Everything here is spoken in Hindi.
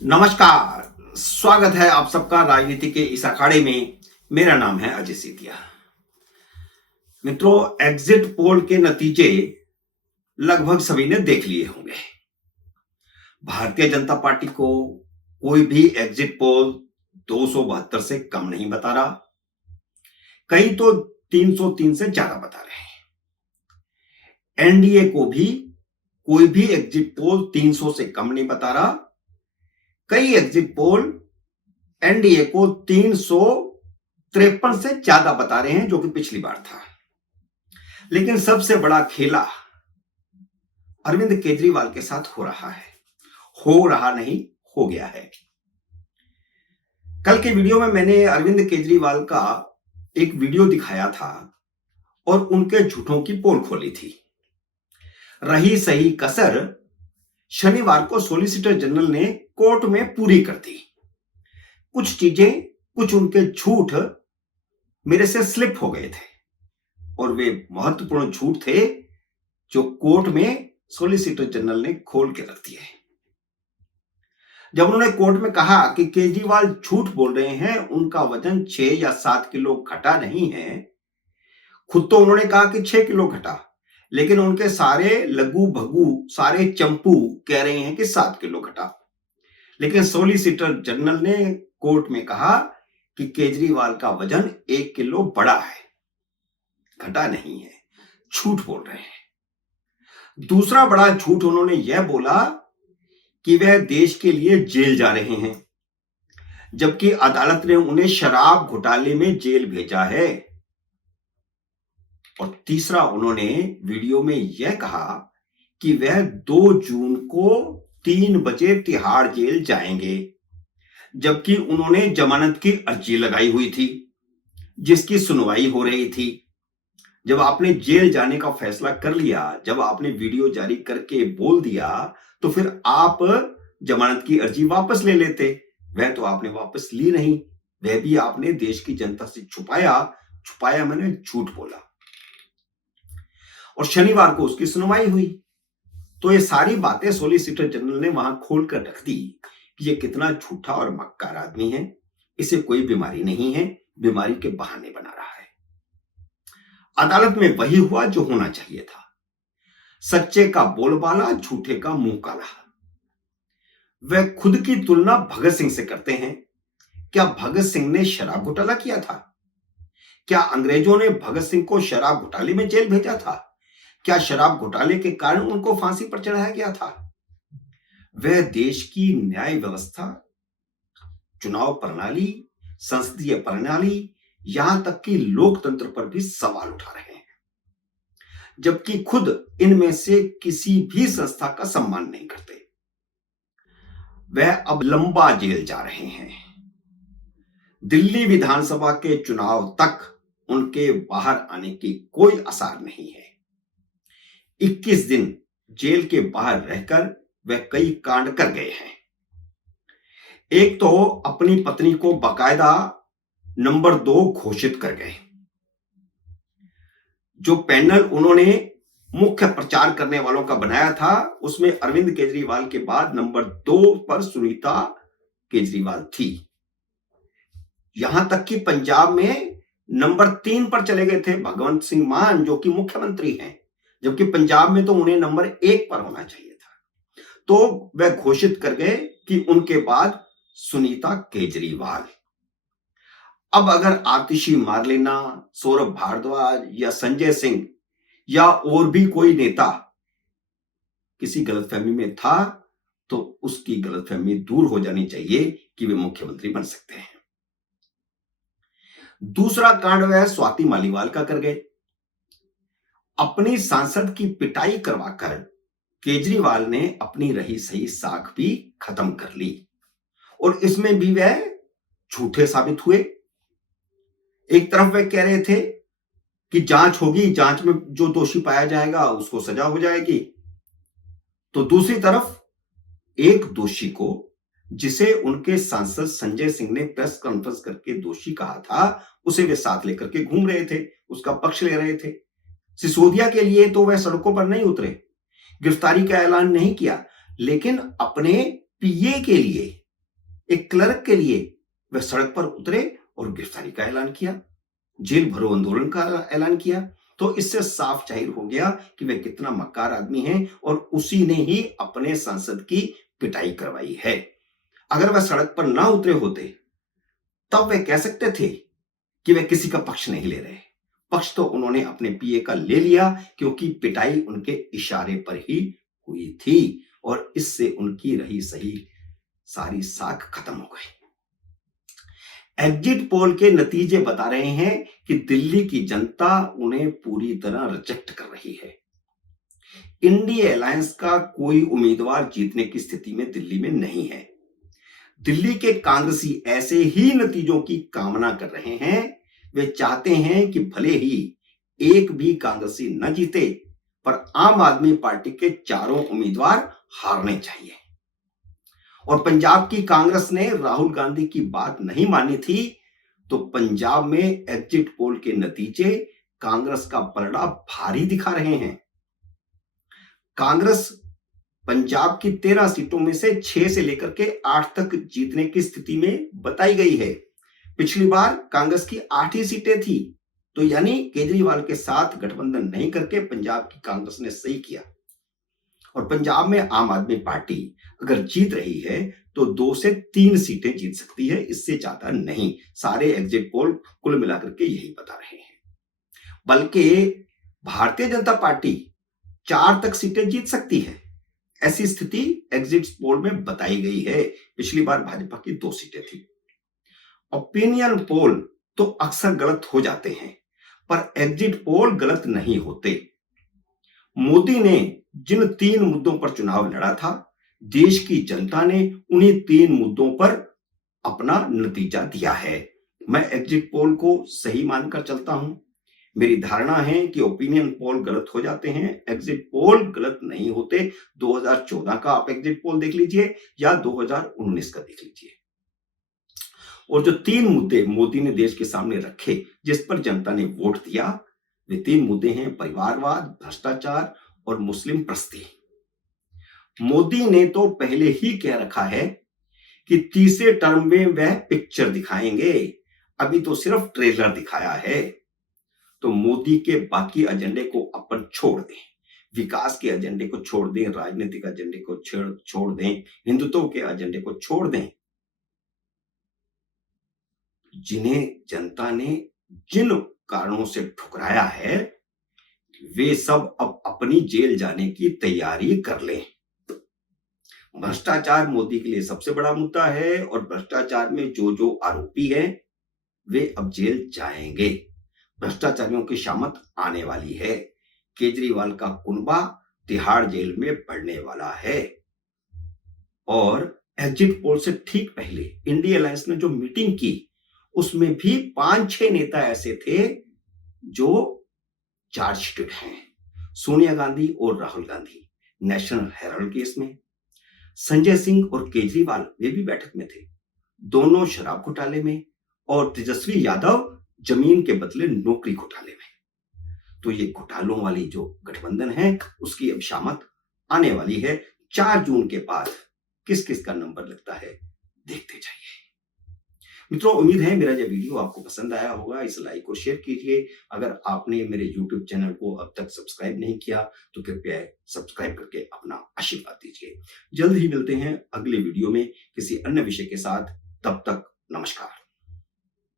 नमस्कार। स्वागत है आप सबका राजनीति के इस अखाड़े में। मेरा नाम है अजय सीतिया। मित्रों, एग्जिट पोल के नतीजे लगभग सभी ने देख लिए होंगे। भारतीय जनता पार्टी को कोई भी एग्जिट पोल 272 से कम नहीं बता रहा, कई तो 303 से ज्यादा बता रहे हैं। एनडीए को भी कोई भी एग्जिट पोल 300 से कम नहीं बता रहा, कई एग्जिट पोल एनडीए को 353 से ज्यादा बता रहे हैं, जो कि पिछली बार था। लेकिन सबसे बड़ा खेला अरविंद केजरीवाल के साथ हो रहा है। हो रहा नहीं, हो गया है। कल के वीडियो में मैंने अरविंद केजरीवाल का एक वीडियो दिखाया था और उनके झूठों की पोल खोली थी। रही सही कसर शनिवार को सॉलिसिटर जनरल ने कोर्ट में पूरी कर दी। कुछ चीजें, कुछ उनके झूठ मेरे से स्लिप हो गए थे और वे महत्वपूर्ण झूठ थे जो कोर्ट में सॉलिसिटर जनरल ने खोल के रख दिए। जब उन्होंने कोर्ट में कहा कि केजरीवाल झूठ बोल रहे हैं, उनका वजन 6 या 7 किलो घटा नहीं है। खुद तो उन्होंने कहा कि 6 किलो घटा, लेकिन उनके सारे लघु भगु, सारे चंपू कह रहे हैं कि 7 किलो घटा। लेकिन सॉलिसिटर जनरल ने कोर्ट में कहा कि केजरीवाल का वजन 1 किलो बढ़ा है, घटा नहीं है। झूठ बोल रहे हैं। दूसरा बड़ा झूठ उन्होंने यह बोला कि वह देश के लिए जेल जा रहे हैं, जबकि अदालत ने उन्हें शराब घोटाले में जेल भेजा है। और तीसरा, उन्होंने वीडियो में यह कहा कि वह 2 जून को 3 बजे तिहाड़ जेल जाएंगे, जबकि उन्होंने जमानत की अर्जी लगाई हुई थी जिसकी सुनवाई हो रही थी। जब आपने जेल जाने का फैसला कर लिया, जब आपने वीडियो जारी करके बोल दिया, तो फिर आप जमानत की अर्जी वापस ले लेते। वह तो आपने वापस ली नहीं, वह भी आपने देश की जनता से छुपाया मैंने झूठ बोला। और शनिवार को उसकी सुनवाई हुई तो ये सारी बातें सॉलिसिटर जनरल ने वहां खोल कर रख दी कि ये कितना झूठा और मक्कार आदमी है। इसे कोई बीमारी नहीं है, बीमारी के बहाने बना रहा है। अदालत में वही हुआ जो होना चाहिए था। सच्चे का बोलबाला, झूठे का मुंह काला। वह खुद की तुलना भगत सिंह से करते हैं। क्या भगत सिंह ने शराब घोटाला किया था? क्या अंग्रेजों ने भगत सिंह को शराब घोटाले में जेल भेजा था? क्या शराब घोटाले के कारण उनको फांसी पर चढ़ाया गया था? वह देश की न्याय व्यवस्था, चुनाव प्रणाली, संसदीय प्रणाली, यहां तक कि लोकतंत्र पर भी सवाल उठा रहे हैं, जबकि खुद इनमें से किसी भी संस्था का सम्मान नहीं करते। वह अब लंबा जेल जा रहे हैं। दिल्ली विधानसभा के चुनाव तक उनके बाहर आने की कोई आसार नहीं है। 21 दिन जेल के बाहर रहकर वह कई कांड कर गए हैं। एक तो अपनी पत्नी को बाकायदा नंबर 2 घोषित कर गए। जो पैनल उन्होंने मुख्य प्रचार करने वालों का बनाया था, उसमें अरविंद केजरीवाल के बाद नंबर 2 पर सुनीता केजरीवाल थी। यहां तक कि पंजाब में नंबर 3 पर चले गए थे भगवंत सिंह मान, जो कि मुख्यमंत्री हैं, जबकि पंजाब में तो उन्हें नंबर 1 पर होना चाहिए था। तो वह घोषित कर गए कि उनके बाद सुनीता केजरीवाल। अब अगर आतिशी मारलेना, सौरभ भारद्वाज या संजय सिंह या और भी कोई नेता किसी गलतफहमी में था, तो उसकी गलतफहमी दूर हो जानी चाहिए कि वे मुख्यमंत्री बन सकते हैं। दूसरा कांड वह स्वाति मालीवाल का कर गए। अपनी सांसद की पिटाई करवाकर केजरीवाल ने अपनी रही सही साख भी खत्म कर ली और इसमें भी वह झूठे साबित हुए। एक तरफ वह कह रहे थे कि जांच होगी, जांच में जो दोषी पाया जाएगा उसको सजा हो जाएगी, तो दूसरी तरफ एक दोषी को, जिसे उनके सांसद संजय सिंह ने प्रेस कॉन्फ्रेंस करके दोषी कहा था, उसे वे साथ लेकर के घूम रहे थे, उसका पक्ष ले रहे थे। सिसोदिया के लिए तो वह सड़कों पर नहीं उतरे, गिरफ्तारी का ऐलान नहीं किया, लेकिन अपने पीए के लिए एक क्लर्क के लिए वह सड़क पर उतरे और गिरफ्तारी का ऐलान किया, जेल भरो आंदोलन का ऐलान किया। तो इससे साफ जाहिर हो गया कि वह कितना मक्कार आदमी है और उसी ने ही अपने सांसद की पिटाई करवाई है। अगर वह सड़क पर ना उतरे होते तब वे कह सकते थे कि वे किसी का पक्ष नहीं ले रहे। पक्ष तो उन्होंने अपने पीए का ले लिया क्योंकि पिटाई उनके इशारे पर ही हुई थी और इससे उनकी रही सही सारी साख खत्म हो गई। एग्जिट पोल के नतीजे बता रहे हैं कि दिल्ली की जनता उन्हें पूरी तरह रिजेक्ट कर रही है। इंडिया अलायंस का कोई उम्मीदवार जीतने की स्थिति में दिल्ली में नहीं है। दिल्ली के कांग्रेसी ऐसे ही नतीजों की कामना कर रहे हैं। वे चाहते हैं कि भले ही एक भी कांग्रेसी न जीते, पर आम आदमी पार्टी के चारों उम्मीदवार हारने चाहिए। और पंजाब की कांग्रेस ने राहुल गांधी की बात नहीं मानी थी, तो पंजाब में एग्जिट पोल के नतीजे कांग्रेस का पलड़ा भारी दिखा रहे हैं। कांग्रेस पंजाब की 13 सीटों में से 6 से लेकर के 8 तक जीतने की स्थिति में बताई गई है। पिछली बार कांग्रेस की 8 ही सीटें थी, तो यानी केजरीवाल के साथ गठबंधन नहीं करके पंजाब की कांग्रेस ने सही किया। और पंजाब में आम आदमी पार्टी अगर जीत रही है तो 2 से 3 सीटें जीत सकती है, इससे ज्यादा नहीं। सारे एग्जिट पोल कुल मिलाकर के यही बता रहे हैं। बल्कि भारतीय जनता पार्टी 4 तक सीटें जीत सकती है, ऐसी स्थिति एग्जिट पोल में बताई गई है। पिछली बार भाजपा की 2 सीटें थी। ओपिनियन पोल तो अक्सर गलत हो जाते हैं, पर एग्जिट पोल गलत नहीं होते। मोदी ने जिन 3 मुद्दों पर चुनाव लड़ा था, देश की जनता ने उन्हीं 3 मुद्दों पर अपना नतीजा दिया है। मैं एग्जिट पोल को सही मानकर चलता हूं। मेरी धारणा है कि ओपिनियन पोल गलत हो जाते हैं, एग्जिट पोल गलत नहीं होते। 2014 का आप एग्जिट पोल देख लीजिए या 2019 का देख लीजिए। और जो 3 मुद्दे मोदी ने देश के सामने रखे, जिस पर जनता ने वोट दिया, वे 3 मुद्दे हैं परिवारवाद, भ्रष्टाचार और मुस्लिम प्रस्ती। मोदी ने तो पहले ही कह रखा है कि तीसरे टर्म में वह पिक्चर दिखाएंगे, अभी तो सिर्फ ट्रेलर दिखाया है। तो मोदी के बाकी एजेंडे को अपन छोड़ दें, विकास के एजेंडे को छोड़ दें, राजनीतिक एजेंडे को छोड़ दें, हिंदुत्व के एजेंडे को छोड़ दें। जिन्हें जनता ने जिन कारणों से ठुकराया है, वे सब अब अपनी जेल जाने की तैयारी कर लें। भ्रष्टाचार मोदी के लिए सबसे बड़ा मुद्दा है और भ्रष्टाचार में जो आरोपी है वे अब जेल जाएंगे। भ्रष्टाचारियों की शामत आने वाली है। केजरीवाल का कुनबा तिहाड़ जेल में पड़ने वाला है। और एग्जिट पोल से ठीक पहले इंडिया अलायंस ने जो मीटिंग की, उसमें भी 5-6 नेता ऐसे थे जो चार्जशीटेड हैं। सोनिया गांधी और Rahul Gandhi national Herald case में, संजय सिंह और केजरीवाल वे भी बैठक में थे, दोनों शराब घोटाले में, और तेजस्वी यादव जमीन के बदले नौकरी घोटाले में। तो ये घोटालों वाली जो गठबंधन है उसकी अब शामत आने वाली है। 4 जून के बाद किस किस का नंबर लगता है, देखते जाइए। मित्रों, उम्मीद है मेरा यह वीडियो आपको पसंद आया होगा। इस लाइक और शेयर कीजिए। अगर आपने मेरे YouTube चैनल को अब तक सब्सक्राइब नहीं किया तो कृपया सब्सक्राइब करके अपना आशीर्वाद दीजिए। जल्द ही मिलते हैं अगले वीडियो में किसी अन्य विषय के साथ। तब तक नमस्कार।